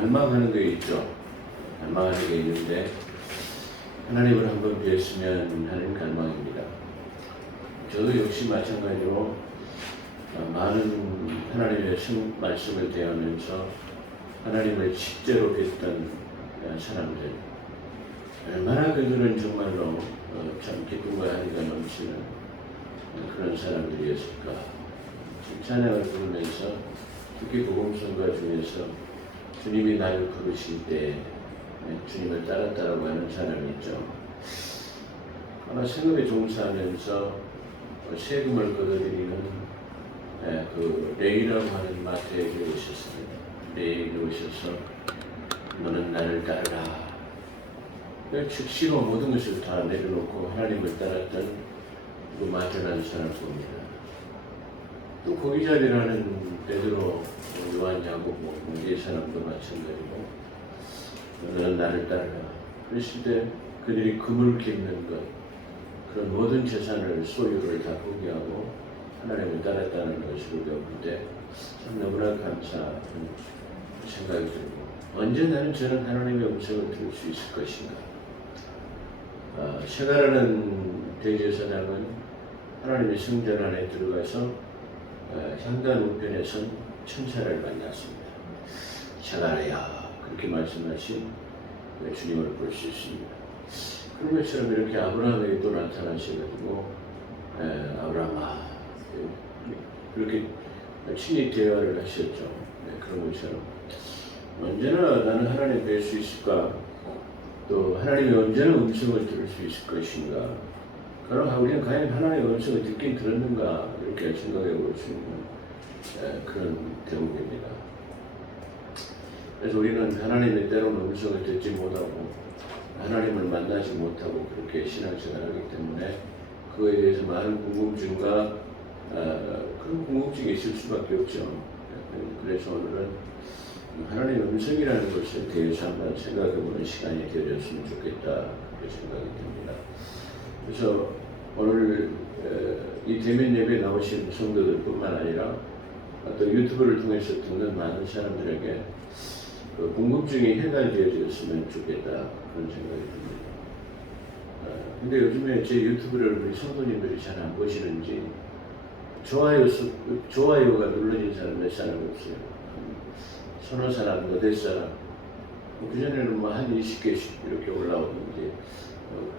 갈망하는 게 있죠. 갈망하는 게 있는데 하나님을 한번 뵀으면 하는 갈망입니다. 저도 역시 마찬가지로 많은 하나님의 말씀을 대하면서 하나님을 실제로 뵀던 사람들, 얼마나 그들은 정말로 참 기쁨과 한이가 넘치는 그런 사람들이었을까. 찬양을 부르면서 특히 복음성가 중에서 주님이 나를 부르실 때 주님을 따랐다라고 하는 사람이 있죠. 아마 생업에 종사하면서 세금을 걷어들이는 그 레이라고 하는 마트에 오셨습니다. 레이에 오셔서 너는 나를 따르라. 즉시로 모든 것을 다 내려놓고 하나님을 따랐던 그 마트라는 사람을 봅니다. 또 거기 자리라는 베드로, 요한, 야곱, 이 사람도 마찬가지고 너는 나를 따르라. 그랬을 때 그들이 금을 깃는 것, 그런 모든 재산을, 소유를 다 포기하고 하나님을 따랐다는 것을 배울 때 참 너무나 감사한 생각이 들고, 언제 저는 하나님의 음성을 들을 수 있을 것인가. 셰가라는 대제사장은 하나님의 성전 안에 들어가서 향단 우편에 선 천사를 만났습니다. 셰가라야, 그렇게 말씀하신 주님을 볼 수 있습니다. 그런 것처럼 이렇게 아브라함에게 또 나타나셔가지고 아브라함아, 그렇게 친히 대화를 하셨죠. 그런 것처럼 언제나 나는 하나님 뵐 수 있을까? 또 하나님이 언제나 음성을 들을 수 있을 것인가? 그럼 우리는 과연 하나님의 음성을 듣긴 들었는가? 이렇게 생각해 볼 수 있는 그런 대목입니다. 그래서 우리는 하나님의 때로는 음성을 듣지 못하고 하나님을 만나지 못하고 그렇게 신앙생활을 하기 때문에 그거에 대해서 많은 궁금증과 그런 궁금증이 있을 수밖에 없죠. 그래서 오늘은 하나님의 음성이라는 것에 대해서 한번 생각해보는 시간이 되었으면 좋겠다, 그렇게 생각이 듭니다. 그래서 오늘 이 대면 예배에 나오신 성도들뿐만 아니라 또 유튜브를 통해서 듣는 많은 사람들에게 그 궁금증이 해결되어졌으면 좋겠다, 그런 생각이 듭니다. 근데 요즘에 제 유튜브를 우리 성도님들이 잘 안 보시는지 좋아요가 눌러진 사람 몇 사람 없어요. 서너 사람, 너댓 사람. 그전에는 한 20개씩 이렇게 올라오는데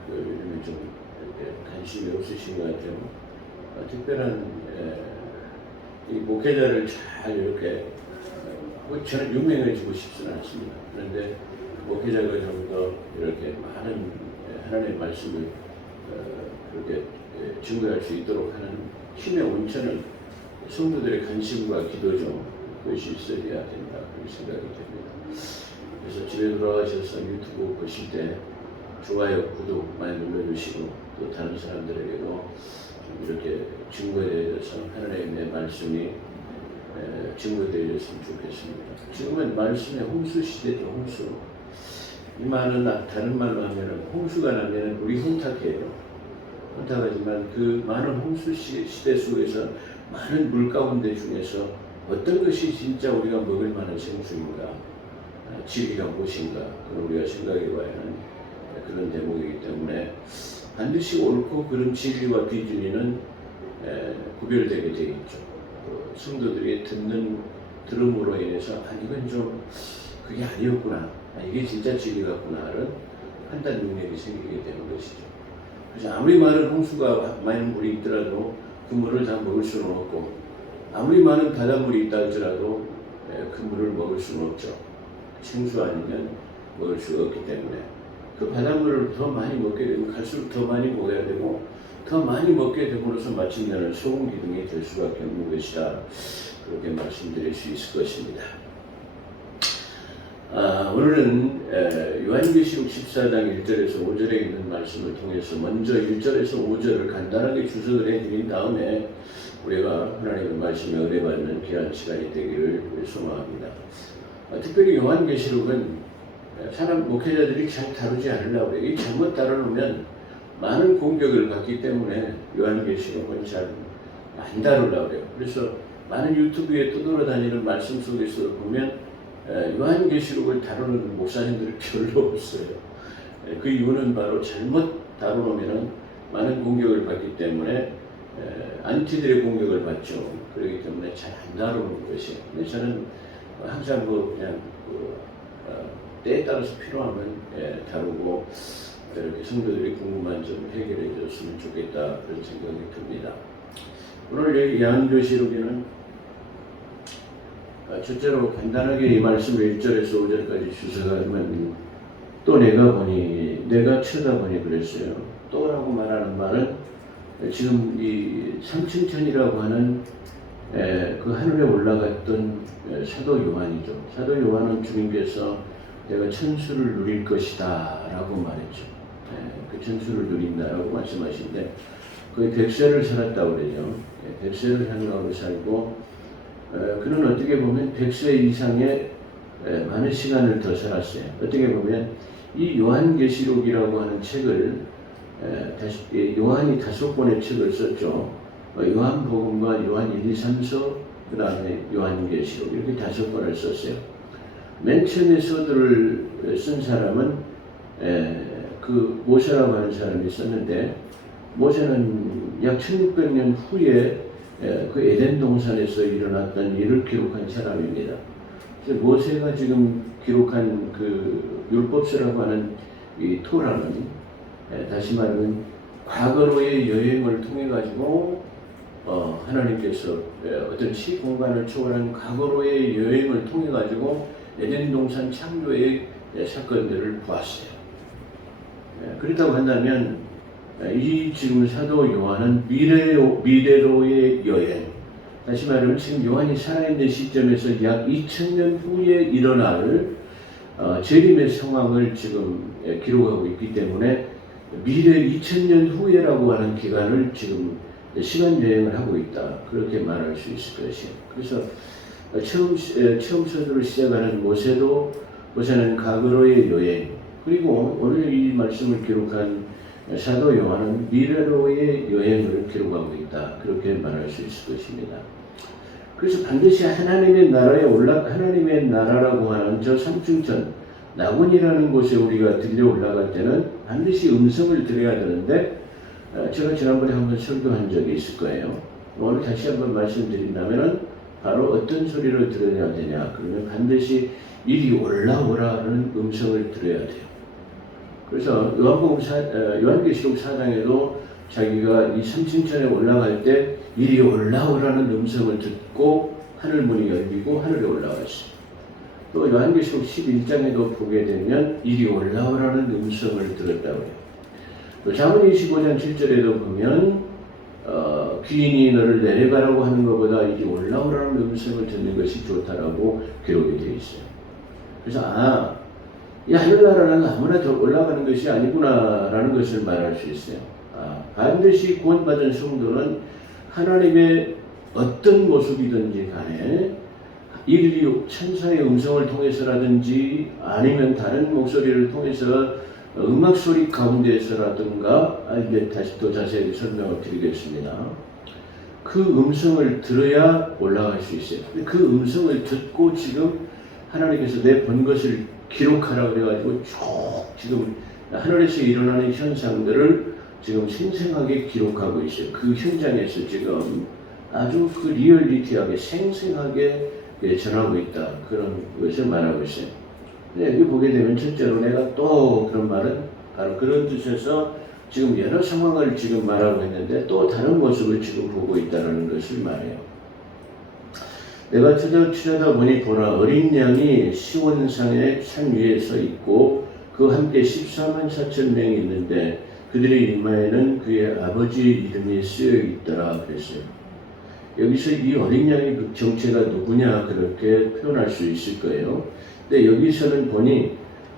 요즘에 좀 이렇게 관심이 없으신 것 같아요. 특별한 이 목회자를 잘 이렇게 저는 유명해지고 싶지는 않습니다. 그런데 목회자가 좀 더 이렇게 많은 하나님의 말씀을 그렇게 증거할 수 있도록 하는 힘의 원천은 성도들의 관심과 기도죠. 그것이 있어야 된다, 그런 생각이 됩니다. 그래서 집에 돌아가셔서 유튜브 보실 때 좋아요, 구독 많이 눌러주시고 또 다른 사람들에게도 좀 이렇게 증거되어서 하나님의 말씀이 증거되었으면 좋겠습니다. 지금은 말씀의 홍수 시대죠, 홍수. 이 말은 다른 말로 하면은 홍수가 나면은 우리 혼탁해요. 혼탁하지만 그 많은 홍수 시대 속에서 많은 물 가운데 중에서 어떤 것이 진짜 우리가 먹을 만한 생수인가, 진리가 무엇인가, 그걸 우리가 생각해 봐야 하는 그런 대목이기 때문에 반드시 옳고 그른 진리와 비준리는 구별되게 되어 있죠. 성도들이 들음으로 인해서 이건 좀 그게 아니었구나, 이게 진짜 진리 같구나를 판단 능력이 생기게 되는 것이죠. 그래서 아무리 많은 홍수가 많은 물이 있더라도 그 물을 다 먹을 수는 없고, 아무리 많은 바닷물이 있다 할지라도 그 물을 먹을 수는 없죠. 생수 아니면 먹을 수가 없기 때문에 그 바닷물을 더 많이 먹게 되면 갈수록 더 많이 먹어야 되고, 더 많이 먹게 됨으로써 마침내는 소금 기둥이 될 수밖에 없는 것이다, 그렇게 말씀드릴 수 있을 것입니다. 오늘은 요한계시록 14장 1절에서 5절에 있는 말씀을 통해서 먼저 1절에서 5절을 간단하게 주석을 해드린 다음에 우리가 하나님의 말씀에 은혜받는 귀한 시간이 되기를 소망합니다. 특별히 요한계시록은 사람 목회자들이 잘 다루지 않으려고 해요. 이 잘못 다뤄놓으면 많은 공격을 받기 때문에 요한계시록은 잘 안 다루려고 해요. 그래서 많은 유튜브에 떠돌아다니는 말씀 속에서 보면 요한계시록을 다루는 목사님들이 별로 없어요. 그 이유는 바로 잘못 다루면 많은 공격을 받기 때문에 안티들의 공격을 받죠. 그렇기 때문에 잘 안 다루는 것이. 근데 저는 항상 그냥 때에 따라서 필요하면 다루고 이렇게 성도들이 궁금한 점 해결해 줬으면 좋겠다 그런 생각이 듭니다. 오늘 요한계시록에는 첫째로 간단하게 이 말씀을 1절에서 5절까지 주석하면 또 내가 보니 내가 쳐다보니 그랬어요. 또라고 말하는 말은 지금 이 삼층천이라고 하는 그 하늘에 올라갔던 사도 요한이죠. 사도 요한은 주님께서 내가 천수를 누릴 것이다 라고 말했죠. 그 천수를 누린다라고 말씀하시는데 거의 100세를 살았다고 그러죠. 100세를 향하고 살고 그는 어떻게 보면 100세 이상의 많은 시간을 더 살았어요. 어떻게 보면 이 요한계시록이라고 하는 책을 요한이 5권의 책을 썼죠. 요한복음과 요한 1, 2, 3서 그 다음에 요한계시록 이렇게 5권을 썼어요. 맨 처음에 서두를 쓴 사람은 그 모세라고 하는 사람이 썼는데 모세는 약 1600년 후에 그 에덴 동산에서 일어났던 일을 기록한 사람입니다. 그래서 모세가 지금 기록한 그 율법서라고 하는 이 토라는 다시 말하면 과거로의 여행을 통해 가지고 하나님께서 어떤 시공간을 초월한 과거로의 여행을 통해 가지고 에덴 동산 창조의 사건들을 보았어요. 그렇다고 한다면 이 지금 사도 요한은 미래로의 여행, 다시 말하면 지금 요한이 살아있는 시점에서 약 2000년 후에 일어날 재림의 상황을 지금 기록하고 있기 때문에 미래 2000년 후에라고 하는 기간을 지금 시간 여행을 하고 있다. 그렇게 말할 수 있을 것이에요. 그래서 처음 서두를 시작하는 모세는 과거로의 여행, 그리고 오늘 이 말씀을 기록한 사도 요한은 미래로의 여행을 기록하고 있다. 그렇게 말할 수 있을 것입니다. 그래서 반드시 하나님의 나라라고 하는 저 삼층천 낙원이라는 곳에 우리가 들려 올라갈 때는 반드시 음성을 들어야 되는데 제가 지난번에 한번 설교한 적이 있을 거예요. 오늘 다시 한번 말씀드린다면 바로 어떤 소리를 들어야 되냐. 그러면 반드시 이리 올라오라는 음성을 들어야 돼요. 그래서 요한계시록 4장에도 자기가 이 삼층천에 올라갈 때 이리 올라오라는 음성을 듣고 하늘 문이 열리고 하늘에 올라갔어요. 또 요한계시록 11장에도 보게 되면 이리 올라오라는 음성을 들었다고 해요. 또 잠언 25장 7절에도 보면 귀인이 너를 내려가라고 하는 것보다 이리 올라오라는 음성을 듣는 것이 좋다라고 기록이 되어 있어요. 그래서 이 하늘나라는 아무나 더 올라가는 것이 아니구나라는 것을 말할 수 있어요. 반드시 구원받은 성도는 하나님의 어떤 모습이든지 간에 인류 천사의 음성을 통해서라든지 아니면 다른 목소리를 통해서 음악 소리 가운데서라든가 다시 또 자세히 설명을 드리겠습니다. 그 음성을 들어야 올라갈 수 있어요. 그 음성을 듣고 지금 하나님께서 내 본 것을 기록하라고 그래가지고 쭉 지금 하늘에서 일어나는 현상들을 지금 생생하게 기록하고 있어요. 그 현장에서 지금 아주 그 리얼리티하게 생생하게 전하고 있다. 그런 것을 말하고 있어요. 여기 보게 되면 첫째로 내가 또 그런 말은 바로 그런 뜻에서 지금 여러 상황을 지금 말하고 있는데 또 다른 모습을 지금 보고 있다는 것을 말해요. 내가 찾아보니 보라 어린 양이 시온산의 산 위에 서 있고 그 함께 14만 4천 명이 있는데 그들의 이마에는 그의 아버지 이름이 쓰여 있더라 그랬어요. 여기서 이 어린 양의 그 정체가 누구냐 그렇게 표현할 수 있을 거예요. 근데 여기서는 보니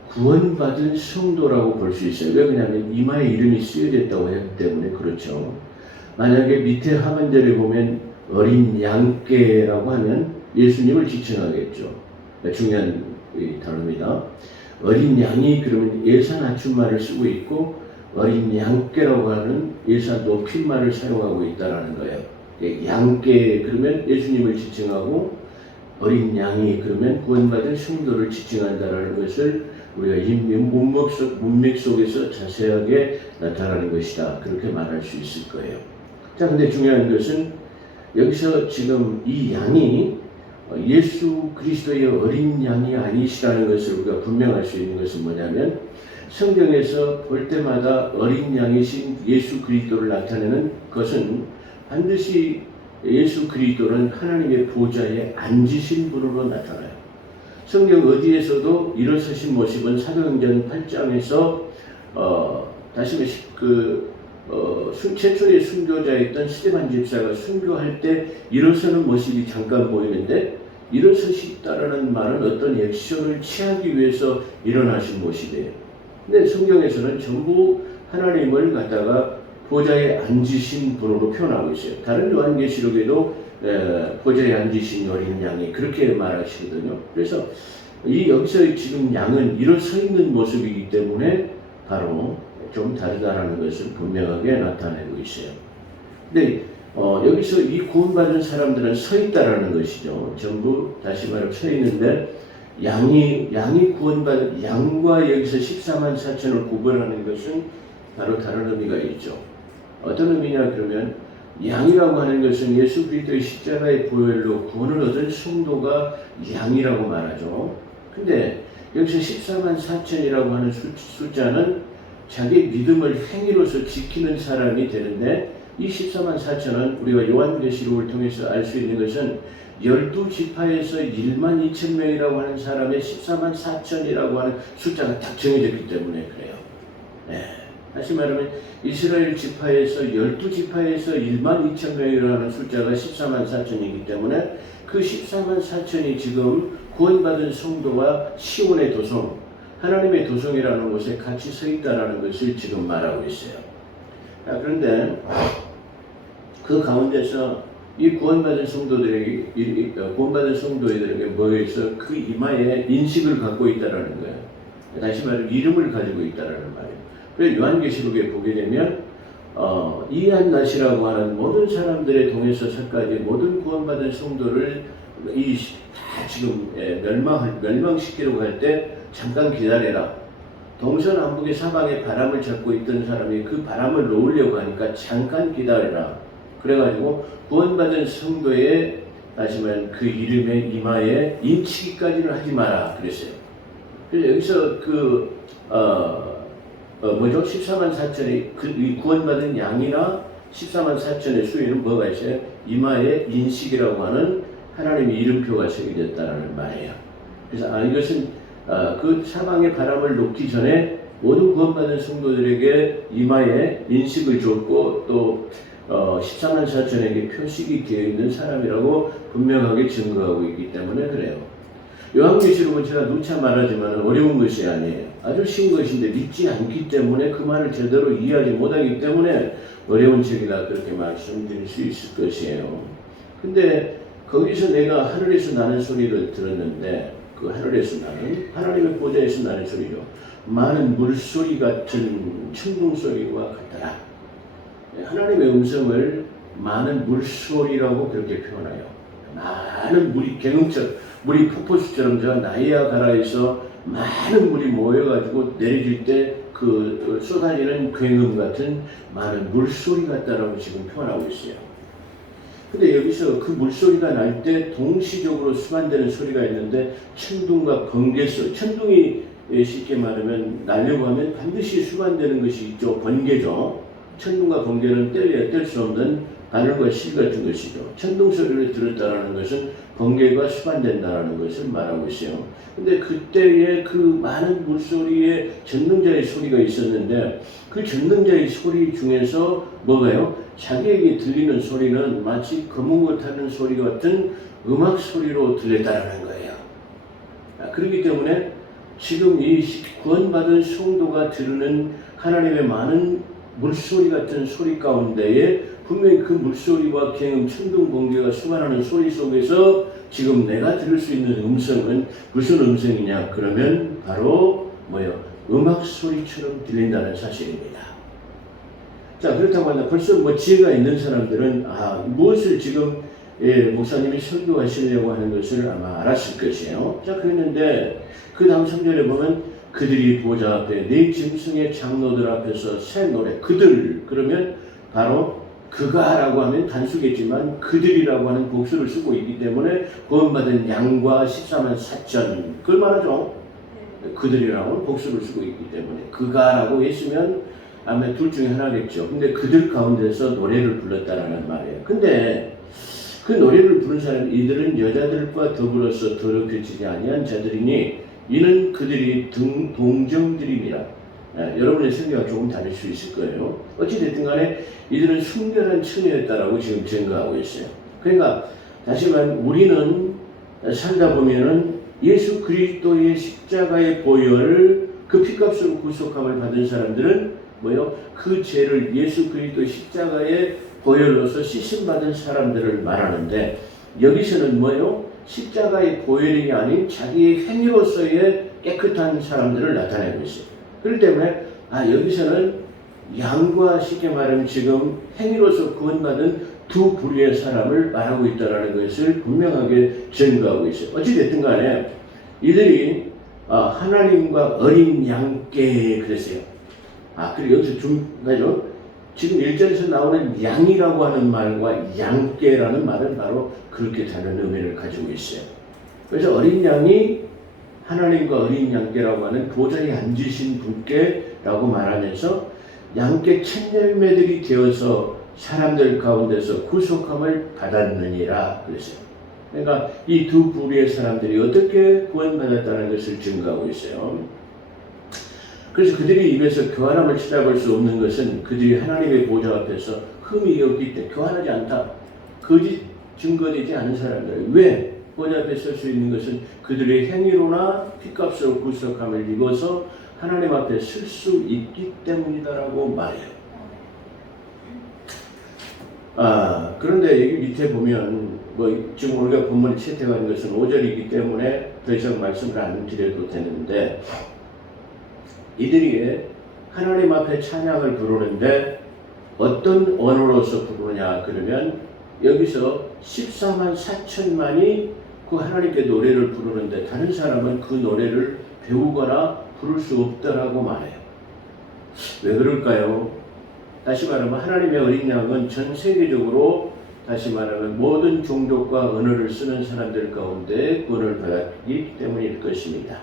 구원받은 성도라고 볼 수 있어요. 왜 그러냐면 이마에 이름이 쓰여졌다고 했기 때문에 그렇죠. 만약에 밑에 하반절에 보면 어린 양께라고 하면 예수님을 지칭하겠죠. 중요한 단어입니다. 어린 양이 그러면 예산 낮춤말을 쓰고 있고 어린 양께라고 하는 예산 높임말을 사용하고 있다는 거예요. 양께 그러면 예수님을 지칭하고 어린 양이 그러면 구원받은 성도를 지칭한다라는 것을 우리가 이 문맥 속에서 자세하게 나타나는 것이다. 그렇게 말할 수 있을 거예요. 자, 근데 중요한 것은 여기서 지금 이 양이 예수 그리스도의 어린 양이 아니시라는 것을 우리가 분명할 수 있는 것은 뭐냐면 성경에서 볼 때마다 어린 양이신 예수 그리스도를 나타내는 것은 반드시 예수 그리스도는 하나님의 보좌에 앉으신 분으로 나타나요. 성경 어디에서도 일어서신 모습은 사도행전 8장에서 다시 최초의 순교자였던 스데반 집사가 순교할 때 일어서는 모습이 잠깐 보이는데 일어서시다라는 말은 어떤 액션을 취하기 위해서 일어나신 모습이에요. 근데 성경에서는 전부 하나님을 갖다가 보좌에 앉으신 분으로 표현하고 있어요. 다른 요한계시록에도 보좌에 앉으신 어린 양이 그렇게 말하시거든요. 그래서 여기서 지금 양은 일어서 있는 모습이기 때문에 바로 좀 다르다라는 것을 분명하게 나타내고 있어요. 근데 여기서 이 구원받은 사람들은 서 있다라는 것이죠. 전부 다시 말하면 서 있는데 양이 구원받은 양과 여기서 14만 4천을 구분하는 것은 바로 다른 의미가 있죠. 어떤 의미냐 그러면 양이라고 하는 것은 예수 그리스도의 십자가의 보혈로 구원을 얻은 성도가 양이라고 말하죠. 근데 여기서 14만 4천이라고 하는 숫자는 자기 믿음을 행위로서 지키는 사람이 되는데 이 14만 4천은 우리가 요한계시록을 통해서 알 수 있는 것은 12지파에서 1만 2천 명이라고 하는 사람의 14만 4천이라고 하는 숫자가 딱 정해졌기 때문에 그래요. 네. 다시 말하면 이스라엘 지파에서 12지파에서 1만 2천 명이라고 하는 숫자가 14만 4천이기 때문에 그 14만 4천이 지금 구원받은 성도와 시온의 도성, 하나님의 도성이라는 곳에 같이 서 있다는 것을 지금 말하고 있어요. 그런데 그 가운데서 이 구원받은 성도들에게 뭐에서 그 이마에 인식을 갖고 있다는 거예요. 다시 말하면 이름을 가지고 있다는 말이에요. 그래서 요한계시록에 보게 되면 이한낫이라고 하는 모든 사람들의 동에서 서까지 모든 구원받은 성도를 다 지금 멸망시키려고 할 때 잠깐 기다려라. 동서남북의 사방에 바람을 잡고 있던 사람이 그 바람을 놓으려고 하니까 잠깐 기다려라. 그래가지고 구원받은 성도의 다시 말하면 그 이름의 이마에 인치기까지는 하지 마라 그랬어요. 그래서 여기서 14만 4천이 이 구원받은 양이나 14만 4천의 수위는 뭐가 있어요? 이마에 인식이라고 하는 하나님의 이름표가 새겨졌다는 말이에요. 그래서 이것은 그 사방의 바람을 놓기 전에 모든 구원받은 성도들에게 이마에 인식을 줬고 또 14만 4천에게 표식이 되어 있는 사람이라고 분명하게 증거하고 있기 때문에 그래요. 요한계시록은 제가 누차 말하지만 어려운 것이 아니에요. 아주 쉬운 것인데 믿지 않기 때문에 그 말을 제대로 이해하지 못하기 때문에 어려운 책이다 그렇게 말씀드릴 수 있을 것이에요. 근데 거기서 내가 하늘에서 나는 소리를 들었는데 그 하늘에서 나는 하나님의 보좌에서 나는 소리죠. 많은 물소리 같은 천둥 소리와 같더라. 하나님의 음성을 많은 물소리라고 그렇게 표현해요. 많은 물이 물이 폭포수처럼 저 나이아가라에서 많은 물이 모여가지고 내려질 때 그 쏟아지는 굉음 같은 많은 물소리 같다라고 지금 표현하고 있어요. 근데 여기서 그 물소리가 날 때 동시적으로 수반되는 소리가 있는데 천둥과 번개 소리, 천둥이 쉽게 말하면 날려고 하면 반드시 수반되는 것이 있죠. 번개죠. 천둥과 번개는 뗄래야 뗄 수 없는 바늘과 실 같은 것이죠. 천둥 소리를 들었다는 것은 번개가 수반된다는 것을 말하고 있어요. 근데 그때의 그 많은 물소리에 전능자의 소리가 있었는데 그 전능자의 소리 중에서 뭐가요? 자기에게 들리는 소리는 마치 검은 것 타는 소리 같은 음악 소리로 들렸다는 거예요. 그렇기 때문에 지금 이 구원받은 성도가 들으는 하나님의 많은 물소리 같은 소리 가운데에 분명히 그 물소리와 굉음, 천둥, 번개가 수반하는 소리 속에서 지금 내가 들을 수 있는 음성은 무슨 음성이냐? 그러면 바로 음악 소리처럼 들린다는 사실입니다. 자, 그렇다고 한다. 벌써 지혜가 있는 사람들은 무엇을 지금 목사님이 설교하시려고 하는 것을 아마 알았을 것이에요. 자, 그랬는데 그 다음 3절에 보면 그들이 보좌 앞에 네 짐승의 장로들 앞에서 새 노래, 그들 그러면 바로 그가라고 하면 단수겠지만 그들이라고 하는 복수를 쓰고 있기 때문에 구원받은 양과 14만 4천 그걸 말하죠. 그들이라고 복수를 쓰고 있기 때문에 그가라고 했으면 아마 둘 중에 하나겠죠. 근데 그들 가운데서 노래를 불렀다라는 말이에요. 근데 그 노래를 부른 사람 이들은 여자들과 더불어서 더럽혀지지 아니한 자들이니 이는 그들이 동정들이니라. 여러분의 생각과 조금 다를 수 있을 거예요. 어찌됐든 간에 이들은 순결한 처녀였다라고 지금 증거하고 있어요. 그러니까 다시 말하면 우리는 살다 보면은 예수 그리스도의 십자가의 보혈을 그 피값으로 구속함을 받은 사람들은 뭐요? 그 죄를 예수 그리스도의 십자가의 보혈로서 씻음받은 사람들을 말하는데 여기서는 뭐요? 십자가의 보혈이 아닌 자기의 행위로서의 깨끗한 사람들을 나타내고 있어요. 그렇기 때문에 여기서는 양과 쉽게 말하면 지금 행위로서 구원받은 두 부류의 사람을 말하고 있다는 것을 분명하게 증거하고 있어요. 어찌됐든 간에 이들이 하나님과 어린 양께 그랬어요. 그리고 여기서 중간으로 지금 1절에서 나오는 양이라고 하는 말과 양께라는 말은 바로 그렇게 다른 의미를 가지고 있어요. 그래서 어린 양이 하나님과 어린 양께라고 하는 보좌에 앉으신 분께라고 말하면서 양께 첫 열매들이 되어서 사람들 가운데서 구속함을 받았느니라 그랬어요. 그러니까 이 두 부류의 사람들이 어떻게 구원받았다는 것을 증거하고 있어요. 그래서 그들이 입에서 교활함을 찾아볼 수 없는 것은 그들이 하나님의 보좌 앞에서 흠이 없기 때문에 교활하지 않다. 거짓 증거되지 않은 사람들. 왜? 보좌 앞에 설 수 있는 것은 그들의 행위로나 피값으로 구속함을 입어서 하나님 앞에 설 수 있기 때문이다라고 말해요. 그런데 여기 밑에 보면 지금 우리가 본문에 채택한 것은 5절이기 때문에 더 이상 말씀을 안 드려도 되는데 이들이 하나님 앞에 찬양을 부르는데 어떤 언어로서 부르냐 그러면 여기서 14만 4천만이 그 하나님께 노래를 부르는데 다른 사람은 그 노래를 배우거나 부를 수 없다라고 말해요. 왜 그럴까요? 다시 말하면 하나님의 어린 양은 전 세계적으로 다시 말하면 모든 종족과 언어를 쓰는 사람들 가운데 구원을 받았기 때문일 것입니다.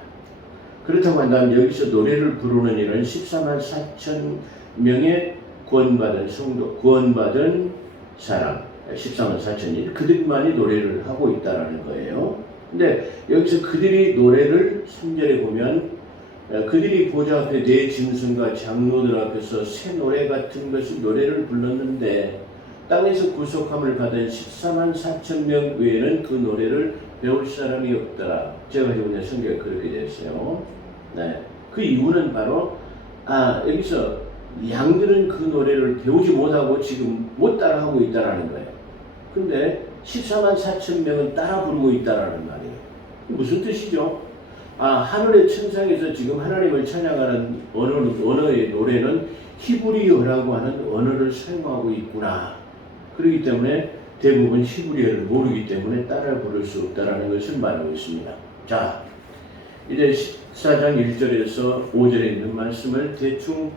그렇다고 한다면 여기서 노래를 부르는 일은 14만 4천 명의 구원받은 성도, 구원받은 사람, 14만 4천이 그들만이 노래를 하고 있다라는 거예요. 근데 여기서 그들이 노래를 3절에 보면 그들이 보좌 앞에 네 짐승과 장로들 앞에서 새 노래 같은 것을 노래를 불렀는데 땅에서 구속함을 받은 14만 4천 명 외에는 그 노래를 배울 사람이 없더라. 제가 가지고 있는 성경에 그렇게 되어 있어요. 네. 그 이유는 바로 여기서 양들은 그 노래를 배우지 못하고 지금 못 따라하고 있다라는 거예요. 근데 14만 4천 명은 따라 부르고 있다라는 말이에요. 무슨 뜻이죠? 하늘의 천상에서 지금 하나님을 찬양하는 언어의 노래는 히브리어라고 하는 언어를 사용하고 있구나. 그렇기 때문에 대부분 히브리어를 모르기 때문에 따라 부를 수 없다라는 것을 말하고 있습니다. 자, 이제 14장 1절에서 5절에 있는 말씀을 대충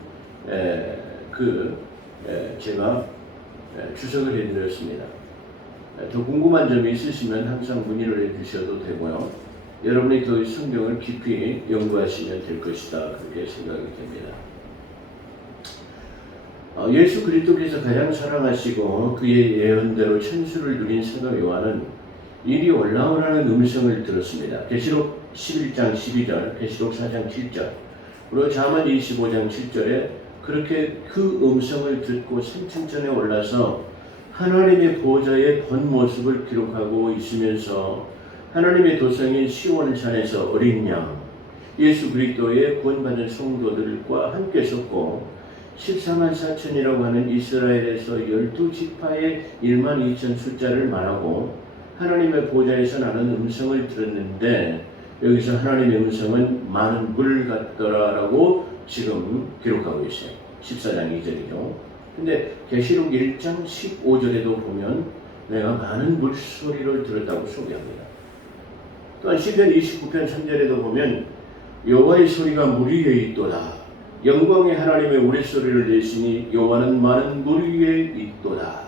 제가 주석을 해드렸습니다. 더 궁금한 점이 있으시면 항상 문의를 해주셔도 되고요. 여러분이 더 성경을 깊이 연구하시면 될 것이다. 그렇게 생각이 됩니다. 예수 그리스도께서 가장 사랑하시고 그의 예언대로 천수를 누린 사도 요한은 이리 올라오라는 음성을 들었습니다. 계시록 11장 12절, 계시록 4장 7절, 그리고 잠언 25장 7절에 그렇게 그 음성을 듣고 산천전에 올라서 하나님의 보좌의 본 모습을 기록하고 있으면서 하나님의 도성인 시온산에서 어린 양 예수 그리스도의 구원받은 성도들과 함께 섰고 14만 4천이라고 하는 이스라엘에서 12지파의 1만 2천 숫자를 말하고 하나님의 보좌에서 나는 음성을 들었는데 여기서 하나님의 음성은 많은 물 같더라라고 지금 기록하고 있어요. 14장 2절이죠. 근데 계시록 1장 15절에도 보면 내가 많은 물소리를 들었다고 소개합니다. 또한 시편 29편 3절에도 보면 여호와의 소리가 물 위에 있도다. 영광의 하나님의 우레소리를 내시니 여호와는 많은 물 위에 있도다.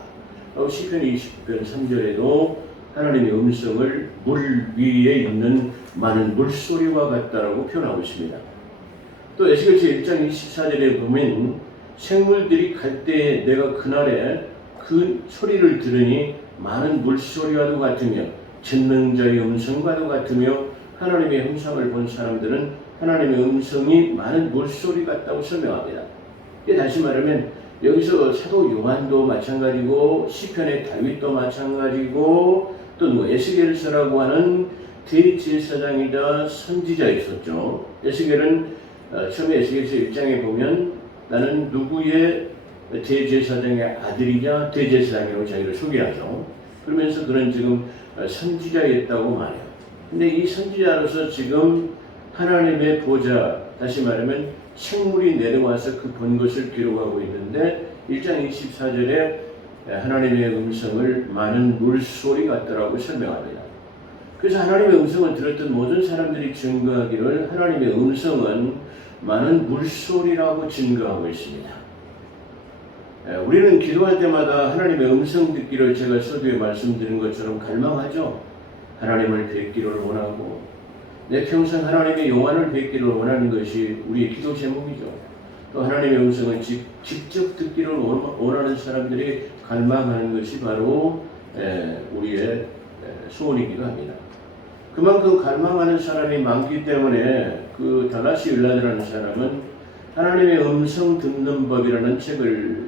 시편 29편 3절에도 하나님의 음성을 물 위에 있는 많은 물소리와 같다라고 표현하고 있습니다. 또 에스겔서 1장 24절에 보면 생물들이 갈 때에 내가 그날에 그 소리를 들으니 많은 물소리와도 같으며 전능자의 음성과도 같으며 하나님의 형상을 본 사람들은 하나님의 음성이 많은 물소리 같다고 설명합니다. 다시 말하면 여기서 사도 요한도 마찬가지고 시편의 다윗도 마찬가지고 또 에스겔서라고 하는 대제사장이다 선지자 있었죠. 에스겔은 처음에 에스겔서 1장에 보면 나는 누구의 대제사장의 아들이냐 대제사장이라고 자기를 소개하죠. 그러면서 그는 지금 선지자였다고 말해요. 근데 이 선지자로서 지금 하나님의 보좌, 다시 말하면 생물이 내려와서 그 본 것을 기록하고 있는데 1장 24절에 하나님의 음성을 많은 물소리 같더라고 설명합니다. 그래서 하나님의 음성을 들었던 모든 사람들이 증거하기를 하나님의 음성은 많은 물소리라고 증거하고 있습니다. 우리는 기도할 때마다 하나님의 음성 듣기를 제가 서두에 말씀드린 것처럼 갈망하죠. 하나님을 뵙기를 원하고 내 평생 하나님의 영광을 뵙기를 원하는 것이 우리의 기도 제목이죠. 또 하나님의 음성을 직접 듣기를 원하는 사람들이 갈망하는 것이 바로 우리의 소원이기도 합니다. 그만큼 갈망하는 사람이 많기 때문에 그 달라스 윌라드라는 사람은 하나님의 음성 듣는 법이라는 책을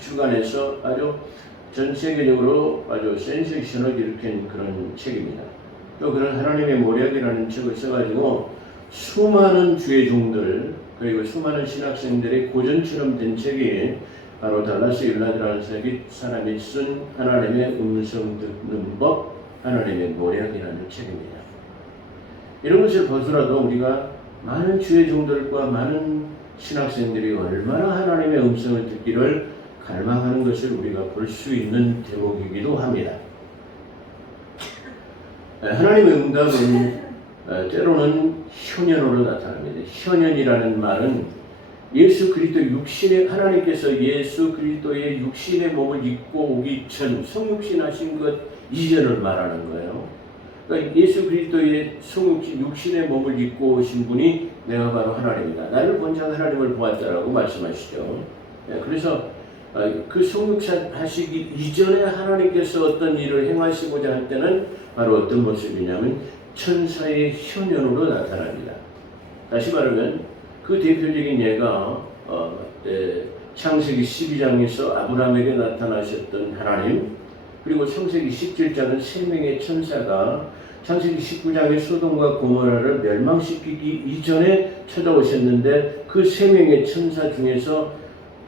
주관해서 아주 전 세계적으로 아주 센세이션을 일으킨 그런 책입니다. 또 그런 하나님의 모략이라는 책을 써가지고 수많은 주의 종들 그리고 수많은 신학생들의 고전처럼 된 책이 바로 달라스 윌라드라는 사람이 쓴 하나님의 음성 듣는 법, 하나님의 모략이라는 책입니다. 이런 것을 보더라도 우리가 많은 주의 종들과 많은 신학생들이 얼마나 하나님의 음성을 듣기를 갈망하는 것을 우리가 볼 수 있는 대목이기도 합니다. 하나님의 응답은 때로는 현현으로 나타납니다. 현현이라는 말은 예수 그리스도 육신의 하나님께서 예수 그리스도의 육신의 몸을 입고 오기 전 성육신하신 것 이전을 말하는 거예요. 그러니까 예수 그리스도의 육신의 몸을 입고 오신 분이 내가 바로 하나님이다. 나를 본장 하나님을 보았다라고 말씀하시죠. 그래서 그 성육신하시기 이전에 하나님께서 어떤 일을 행하시고자 할 때는 바로 어떤 모습이냐면 천사의 현현으로 나타납니다. 다시 말하면 그 대표적인 예가 창세기 12장에서 아브라함에게 나타나셨던 하나님, 그리고 창세기 17장은 세 명의 천사가 창세기 19장의 소돔과 고모라를 멸망시키기 이전에 찾아오셨는데 그 세 명의 천사 중에서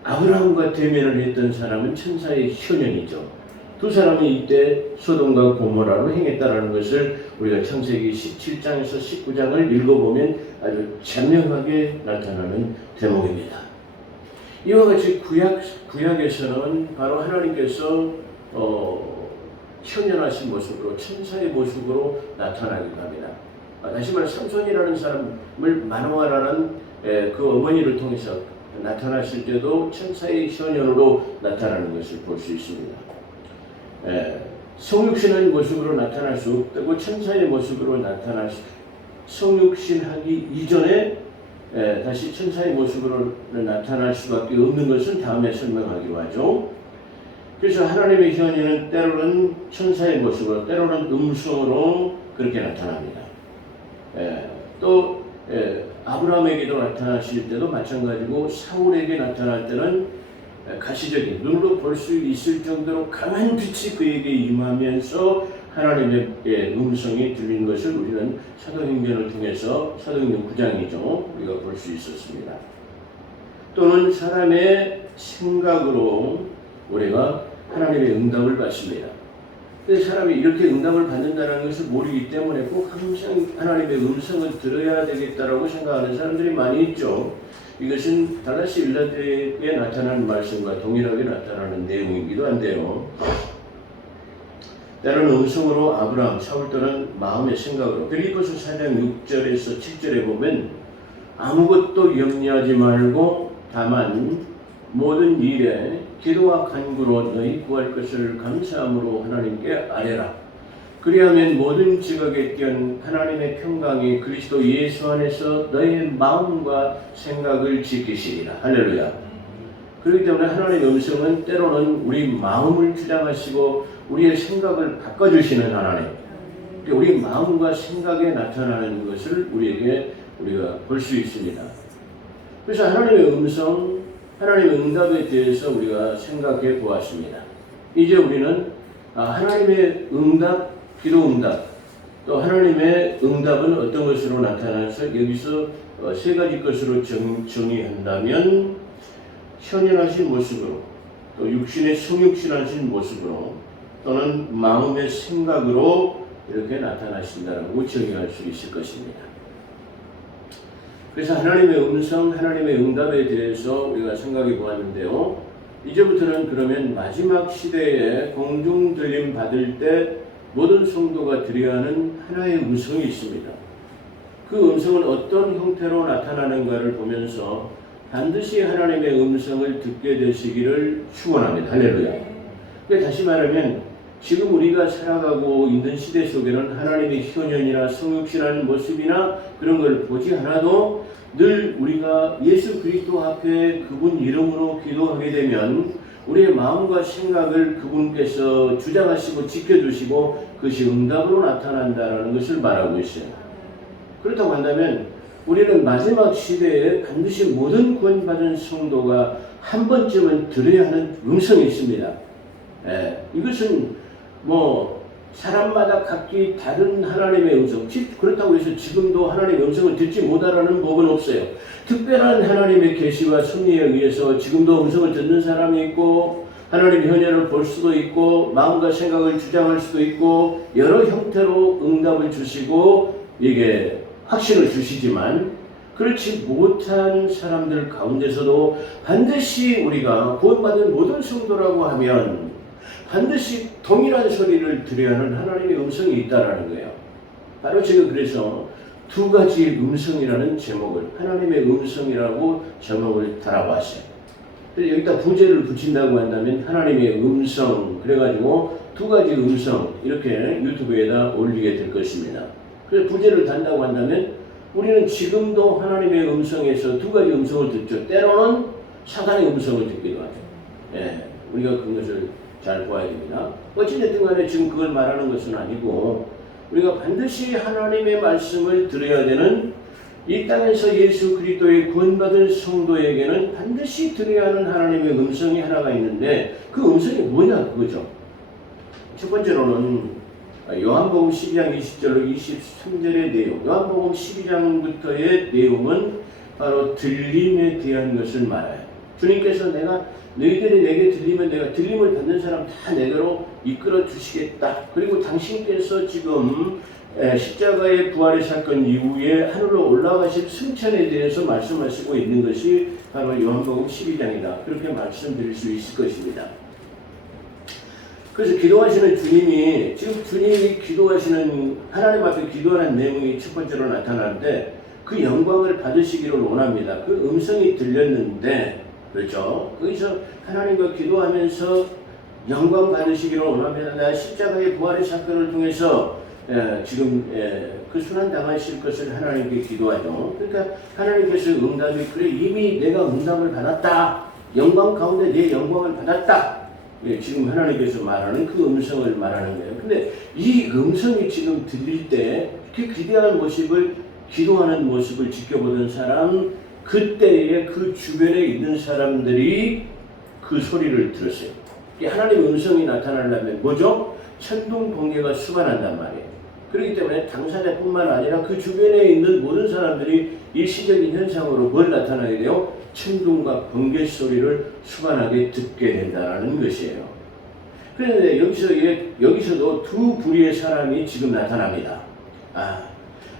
아브라함과 대면을 했던 사람은 천사의 현현이죠. 두 사람이 이때 소돔과 고모라로 행했다라는 것을 우리가 창세기 17장에서 19장을 읽어보면 아주 자명하게 나타나는 대목입니다. 이와 같이 구약에서는 바로 하나님께서 현현하신 모습으로 천사의 모습으로 나타나기도 합니다. 다시 말해 삼손이라는 사람을 마노아라는 그 어머니를 통해서 나타나실 때도 천사의 현현으로 나타나는 것을 볼 수 있습니다. 성육신한 모습으로 나타날 수 없다고 천사의 모습으로 성육신하기 이전에 다시 천사의 모습으로 나타날 수밖에 없는 것은 다음에 설명하기로 하죠. 그래서 하나님의 현현은 때로는 천사의 모습으로 때로는 음성으로 그렇게 나타납니다. 또 아브라함에게도 나타나실 때도 마찬가지고 사울에게 나타날 때는 가시적인 눈으로 볼 수 있을 정도로 강한 빛이 그에게 임하면서 하나님의 음성이 들리는 것을 우리는 사도행전을 통해서 사도행전 9장이죠. 우리가 볼 수 있었습니다. 또는 사람의 생각으로 우리가 하나님의 응답을 받습니다. 근데 사람이 이렇게 응답을 받는다는 것을 모르기 때문에 꼭 항상 하나님의 음성을 들어야 되겠다라고 생각하는 사람들이 많이 있죠. 이것은 다시 일라드에게 나타나는 말씀과 동일하게 나타나는 내용이기도 한데요. 때로는 음성으로 아브라함, 사울 또는 마음의 생각으로 빌립보서 4장 6절에서 7절에 보면 아무것도 염려하지 말고 다만 모든 일에 기도와 간구로 너희 구할 것을 감사함으로 하나님께 아뢰라. 그리하면 모든 지각에 뛰어난 하나님의 평강이 그리스도 예수 안에서 너희의 마음과 생각을 지키시리라. 할렐루야. 그렇기 때문에 하나님의 음성은 때로는 우리 마음을 주장하시고 우리의 생각을 바꿔주시는 하나님. 우리 마음과 생각에 나타나는 것을 우리가 볼 수 있습니다. 그래서 하나님의 음성, 하나님의 응답에 대해서 우리가 생각해 보았습니다. 이제 우리는 하나님의 응답, 기도 응답, 또 하나님의 응답은 어떤 것으로 나타나서 여기서 세 가지 것으로 정의한다면 현현하신 모습으로, 또 육신의 성육신하신 모습으로, 또는 마음의 생각으로 이렇게 나타나신다고 정의할 수 있을 것입니다. 그래서 하나님의 음성, 하나님의 응답에 대해서 우리가 생각해 보았는데요. 이제부터는 그러면 마지막 시대에 공중 들림 받을 때 모든 성도가 드려야 하는 하나의 음성이 있습니다. 그 음성은 어떤 형태로 나타나는가를 보면서 반드시 하나님의 음성을 듣게 되시기를 축원합니다. 할렐루야. 다시 말하면 지금 우리가 살아가고 있는 시대 속에는 하나님의 현현이나 성육신하는 모습이나 그런 걸 보지 않아도 늘 우리가 예수 그리스도 앞에 그분 이름으로 기도하게 되면 우리의 마음과 생각을 그분께서 주장하시고 지켜주시고 그것이 응답으로 나타난다는 것을 말하고 있어요. 그렇다고 한다면 우리는 마지막 시대에 반드시 모든 구원받은 성도가 한 번쯤은 들어야 하는 음성이 있습니다. 이것은 사람마다 각기 다른 하나님의 음성, 그렇다고 해서 지금도 하나님의 음성을 듣지 못하라는 법은 없어요. 특별한 하나님의 계시와 섭리에 의해서 지금도 음성을 듣는 사람이 있고 하나님의 현현을 볼 수도 있고 마음과 생각을 주장할 수도 있고 여러 형태로 응답을 주시고 이게 확신을 주시지만 그렇지 못한 사람들 가운데서도 반드시 우리가 구원받은 모든 성도라고 하면 반드시 동일한 소리를 들어야 하는 하나님의 음성이 있다라는 거예요. 바로 제가 그래서 두 가지 음성이라는 제목을 하나님의 음성이라고 제목을 달아봤어요. 여기다 부제를 붙인다고 한다면 하나님의 음성 그래가지고 두 가지 음성 이렇게 유튜브에다 올리게 될 것입니다. 그래서 부제를 단다고 한다면 우리는 지금도 하나님의 음성에서 두 가지 음성을 듣죠. 때로는 사단의 음성을 듣기도 하죠. 우리가 그것을 잘 보아야 됩니다. 어찌됐든 간에 지금 그걸 말하는 것은 아니고 우리가 반드시 하나님의 말씀을 들어야 되는 이 땅에서 예수 그리스도의 구원받은 성도에게는 반드시 들어야 하는 하나님의 음성이 하나가 있는데 그 음성이 뭐냐 그거죠. 첫 번째로는 요한복음 12장 20절로 23절의 내용, 요한복음 12장부터의 내용은 바로 들림에 대한 것을 말해요. 주님께서 너희들이 내게 들리면 내가 들림을 받는 사람 다 내게로 이끌어 주시겠다. 그리고 당신께서 지금 십자가의 부활의 사건 이후에 하늘로 올라가신 승천에 대해서 말씀하시고 있는 것이 바로 요한복음 12장이다. 그렇게 말씀드릴 수 있을 것입니다. 그래서 기도하시는 주님이 지금 주님이 기도하시는 하나님 앞에 기도하는 내용이 첫 번째로 나타나는데 그 영광을 받으시기를 원합니다. 그 음성이 들렸는데 그렇죠. 거기서 하나님과 기도하면서 영광 받으시기를 원합니다. 나 십자가의 부활의 사건을 통해서 지금 그 순환 당하실 것을 하나님께 기도하죠. 그러니까 하나님께서 응답이 그래 이미 내가 응답을 받았다. 영광 가운데 내 영광을 받았다. 지금 하나님께서 말하는 그 음성을 말하는 거예요. 근데 이 음성이 지금 들릴 때 그 기대하는 모습을 기도하는 모습을 지켜보던 사람 그때에 그 주변에 있는 사람들이 그 소리를 들었어요. 하나님의 음성이 나타나려면 뭐죠? 천둥 번개가 수반한단 말이에요. 그렇기 때문에 당사자뿐만 아니라 그 주변에 있는 모든 사람들이 일시적인 현상으로 뭘 나타나게 돼요? 천둥과 번개 소리를 수반하게 듣게 된다는 것이에요. 그런데 여기서도 두 부류의 사람이 지금 나타납니다.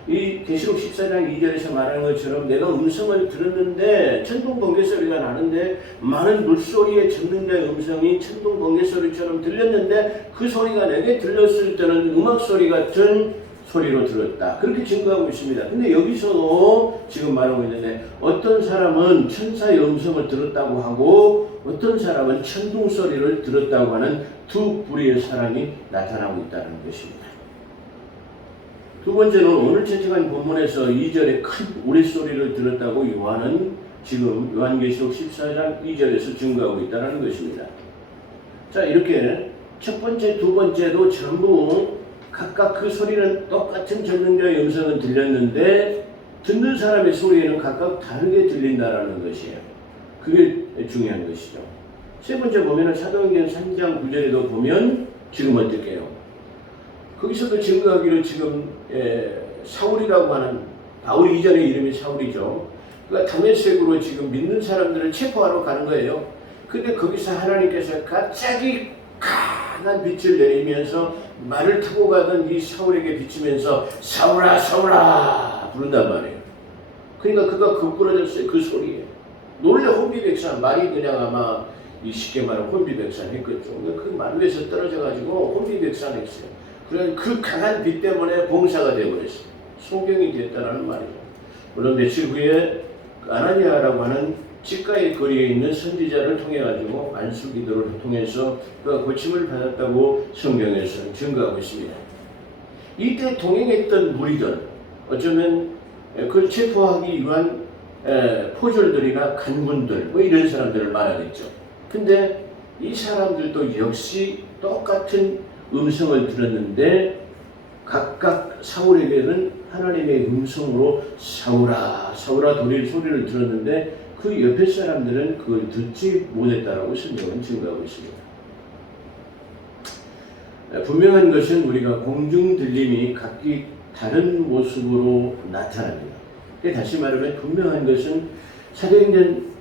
이 계시록 14장 2절에서 말하는 것처럼 내가 음성을 들었는데 천둥 번개 소리가 나는데 많은 물소리의 전능자의 음성이 천둥 번개 소리처럼 들렸는데 그 소리가 내게 들렸을 때는 음악 소리 같은 소리로 들었다. 그렇게 증거하고 있습니다. 근데 여기서도 지금 말하고 있는데 어떤 사람은 천사의 음성을 들었다고 하고 어떤 사람은 천둥 소리를 들었다고 하는 두 부류의 사람이 나타나고 있다는 것입니다. 두 번째는 오늘 채택한 본문에서 2절에 큰 우레소리를 들었다고 요한은 지금 요한계시록 14장 2절에서 증거하고 있다는 것입니다. 자, 이렇게 첫 번째, 두 번째도 전부 각각 그 소리는 똑같은 전능자의 음성은 들렸는데 듣는 사람의 소리에는 각각 다르게 들린다라는 것이에요. 그게 중요한 것이죠. 세 번째 보면은 사도행전 3장 9절에도 보면 지금 어떻게 해요? 거기서도 증거하기를 지금 사울이라고 하는 바울이 이전의 이름이 사울이죠. 그러니까 다메섹으로 지금 믿는 사람들을 체포하러 가는 거예요. 근데 거기서 하나님께서 갑자기 강한 빛을 내리면서 말을 타고 가던 이 사울에게 비치면서 사울아 사울아 부른단 말이에요. 그러니까 그가 부끄러졌어요. 그 소리에 놀래 혼비백산, 말이 그냥 아마 쉽게 말하면 혼비백산했겠죠. 그 말 위에서 떨어져가지고 혼비백산했어요. 그런 그 강한 빛 때문에 봉사가 되어버렸어요. 소경이 됐다는 말이죠. 물론 며칠 후에 아나니아라고 하는 직가의 거리에 있는 선지자를 통해 가지고 안수기도를 통해서 그가 고침을 받았다고 성경에서 증거하고 있습니다. 이때 동행했던 무리들, 어쩌면 그걸 체포하기 위한 포졸들이나 간군들 뭐 이런 사람들을 말하겠죠. 근데 이 사람들도 역시 똑같은 음성을 들었는데 각각 사울에게는 하나님의 음성으로 사울아 사울아 소리를 들었는데 그 옆에 사람들은 그걸 듣지 못했다라고 성경은 증거하고 있습니다. 분명한 것은 우리가 공중 들림이 각기 다른 모습으로 나타납니다. 다시 말하면 분명한 것은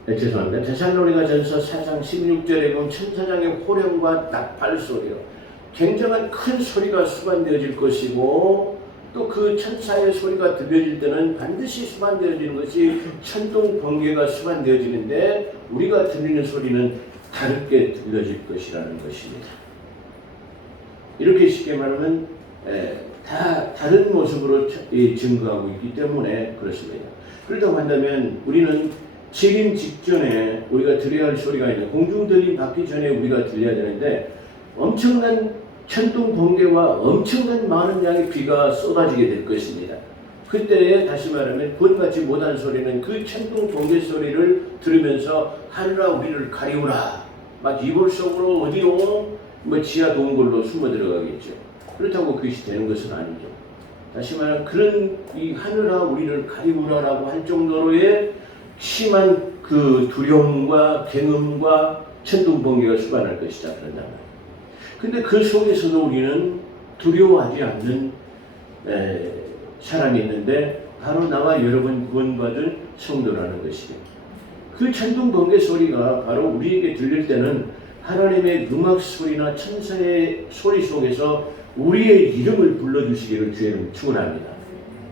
데살로니가전서 4장 16절에 보면 천사장의 호령과 나팔 소리요 굉장한 큰 소리가 수반되어질 것이고 또 그 천사의 소리가 들려질 때는 반드시 수반되어지는 것이 천둥 번개가 수반되어지는데 우리가 들리는 소리는 다르게 들려질 것이라는 것입니다. 이렇게 쉽게 말하면 다 다른 모습으로 증거하고 있기 때문에 그렇습니다. 그렇다고 한다면 우리는 재림 직전에 우리가 들어야 할 소리가 있는 공중 들림 받기 전에 우리가 들려야 되는데 엄청난 천둥 번개와 엄청난 많은 양의 비가 쏟아지게 될 것입니다. 그때 다시 말하면 구원받지 못한 소리는 그 천둥 번개 소리를 들으면서 하늘아 우리를 가리우라 막 이불 속으로 어디로 지하 동굴로 숨어 들어가겠죠. 그렇다고 그것이 되는 것은 아니죠. 다시 말하면 그런 이 하늘아 우리를 가리우라라고 할 정도로의 심한 그 두려움과 경음과 천둥 번개가 수반할 것이다 그런다면. 근데 그 속에서도 우리는 두려워하지 않는 사람이 있는데 바로 나와 여러분 구원받은 성도라는 것이죠. 그 천둥 번개 소리가 바로 우리에게 들릴 때는 하나님의 음악 소리나 천사의 소리 속에서 우리의 이름을 불러주시기를 주의는 축원합니다.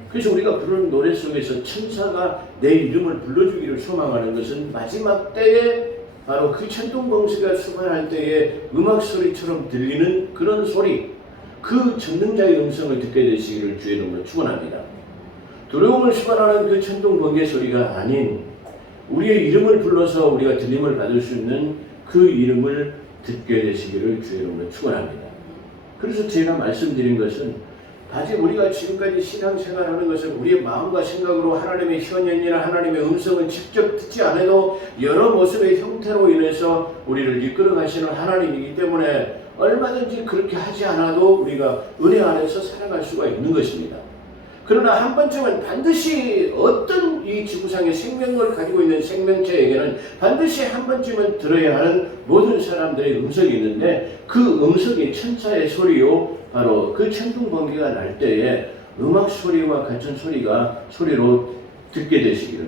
그래서 우리가 부르는 노래 속에서 천사가 내 이름을 불러주기를 소망하는 것은 마지막 때에 바로 그 천둥 번개가 수반할 때의 음악 소리처럼 들리는 그런 소리, 그 전능자의 음성을 듣게 되시기를 주의 이름으로 축원합니다. 두려움을 수반하는 그 천둥 번개 소리가 아닌 우리의 이름을 불러서 우리가 들림을 받을 수 있는 그 이름을 듣게 되시기를 주의 이름으로 축원합니다. 그래서 제가 말씀드린 것은 아직 우리가 지금까지 신앙생활하는 것은 우리의 마음과 생각으로 하나님의 현현이나 하나님의 음성을 직접 듣지 않아도 여러 모습의 형태로 인해서 우리를 이끌어 가시는 하나님이기 때문에 얼마든지 그렇게 하지 않아도 우리가 은혜 안에서 살아갈 수가 있는 것입니다. 그러나 한 번쯤은 반드시 어떤 이 지구상의 생명을 가지고 있는 생명체에게는 반드시 한 번쯤은 들어야 하는 모든 사람들의 음성이 있는데 그 음성이 천사의 소리요 바로 그 천둥 번개가 날 때에 음악 소리와 같은 소리로 듣게 되시기를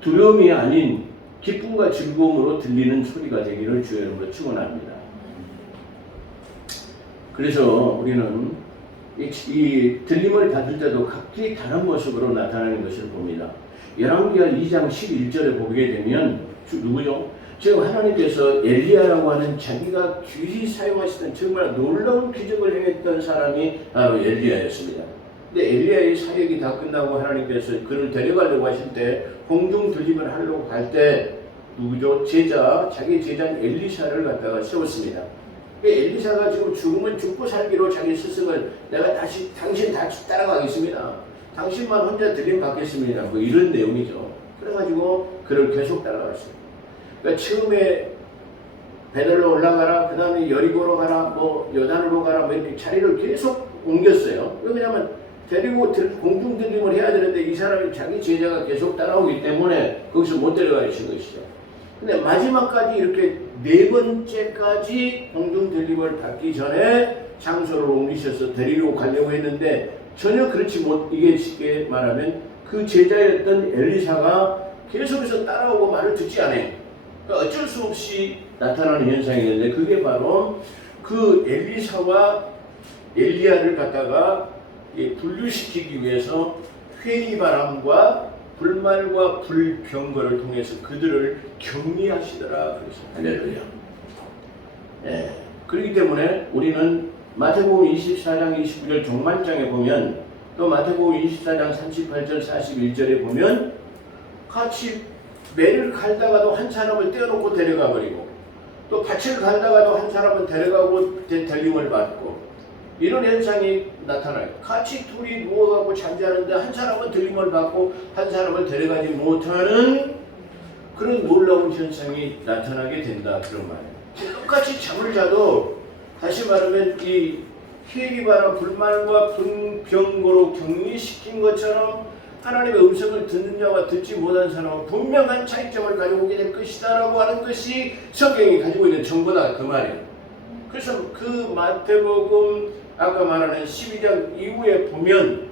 두려움이 아닌 기쁨과 즐거움으로 들리는 소리가 되기를 주의 이름으로 축원합니다. 그래서 우리는 이 들림을 받을 때도 각기 다른 모습으로 나타나는 것을 봅니다. 열왕기하 2장 11절에 보게 되면 누구죠? 지금 하나님께서 엘리야라고 하는 자기가 귀히 사용하시던 정말 놀라운 기적을 행했던 사람이 바로 엘리야였습니다. 근데 엘리야의 사역이 다 끝나고 하나님께서 그를 데려가려고 하실 때 공중 들림을 하려고 할 때 누구죠? 자기 제자인 엘리사를 갖다가 세웠습니다. 엘리사가 지금 죽으면 죽고 살기로 자기 스승을 내가 당신 다시 따라가겠습니다. 당신만 혼자 들림 받겠습니다. 뭐 이런 내용이죠. 그래가지고 그를 계속 따라갔어요. 그러니까 처음에 베들로 올라가라, 그 다음에 여리고로 가라, 뭐 요단으로 가라, 뭐 이렇게 자리를 계속 옮겼어요. 왜냐하면 데리고 공중 들림을 해야 되는데 이 사람이 자기 제자가 계속 따라오기 때문에 거기서 못 데려가신 것이죠. 근데 마지막까지 이렇게 4번째까지 공중 들림을 받기 전에 장소를 옮기셔서 데리러 가려고 했는데 전혀 그렇지 못, 이게 쉽게 말하면 그 제자였던 엘리사가 계속해서 따라오고 말을 듣지 않아요. 그러니까 어쩔 수 없이 나타나는 현상이었는데 그게 바로 그 엘리사와 엘리야를 갖다가 분류시키기 위해서 회의바람과 불말과 불병거를 통해서 그들을 격리하시더라. 그래서 할렐루야. 예. 그렇기 때문에 우리는 마태복음 24장 29절 종말장에 보면 또 마태복음 24장 38절 41절에 보면 같이 매를 갈다가도 한 사람을 떼어놓고 데려가 버리고 또 밭을 갈다가도 한 사람은 데려가고 들림을 받고 이런 현상이 나타나요. 같이 둘이 누워가고 잠자는데 한 사람은 들림을 받고 한 사람을 데려가지 못하는 그런 놀라운 현상이 나타나게 된다. 그런 말이에요. 똑같이 잠을 자도 다시 말하면 이 회의바람 불만과 분병거로 격리시킨 것처럼 하나님의 음성을 듣는 자와 듣지 못한 사람은 분명한 차이점을 가지고 오게 될 것이다 라고 하는 것이 성경이 가지고 있는 정보다 그 말이에요. 그래서 그 마태복음 아까 말하는 12장 이후에 보면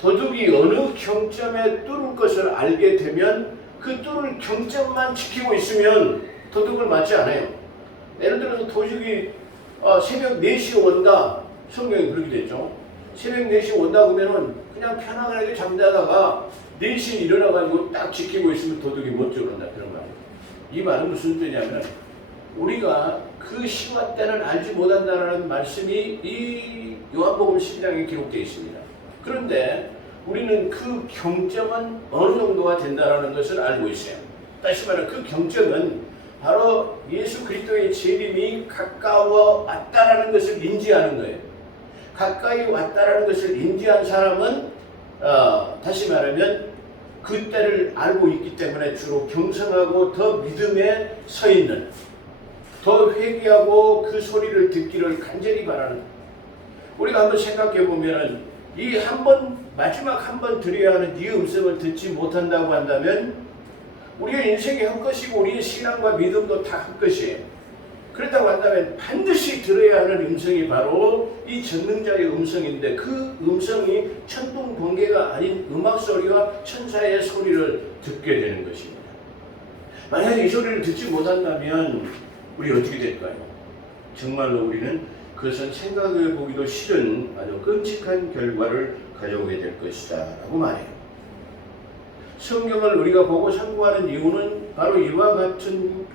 도둑이 어느 경점에 뚫을 것을 알게 되면 그 뚫을 경점만 지키고 있으면 도둑을 맞지 않아요. 예를 들어서 도둑이 새벽 4시에 온다. 성경이 그렇게 됐죠. 새벽 4시에 온다 그러면은 그냥 편안하게 잠자다가 4시에 일어나가지고 딱 지키고 있으면 도둑이 못 들어온다. 그런 말이에요. 이 말은 무슨 뜻이냐면 우리가 그 시간 때는 알지 못한다는 말씀이 이 요한복음 12장에 기록되어 있습니다. 그런데 우리는 그 경점은 어느 정도가 된다는 것을 알고 있어요. 다시 말해 그 경점은 바로 예수 그리스도의 재림이 가까워 왔다라는 것을 인지하는 거예요. 가까이 왔다라는 것을 인지한 사람은 다시 말하면 그 때를 알고 있기 때문에 주로 경성하고 더 믿음에 서 있는 더 회개하고 그 소리를 듣기를 간절히 바라는 우리가 한번 생각해 보면은 이 한 번 마지막 한 번 들어야 하는 네 음성을 듣지 못한다고 한다면 우리의 인생이 헛것이고 우리의 신앙과 믿음도 다 헛것이에요. 그렇다고 한다면 반드시 들어야 하는 음성이 바로 이 전능자의 음성인데 그 음성이 천둥 번개가 아닌 음악 소리와 천사의 소리를 듣게 되는 것입니다. 만약에 이 소리를 듣지 못한다면 우리 어떻게 될까요? 정말로 우리는 그것은 생각해 보기도 싫은 아주 끔찍한 결과를 가져오게 될 것이다 라고 말해요. 성경을 우리가 보고 상고하는 이유는 바로 이와 같은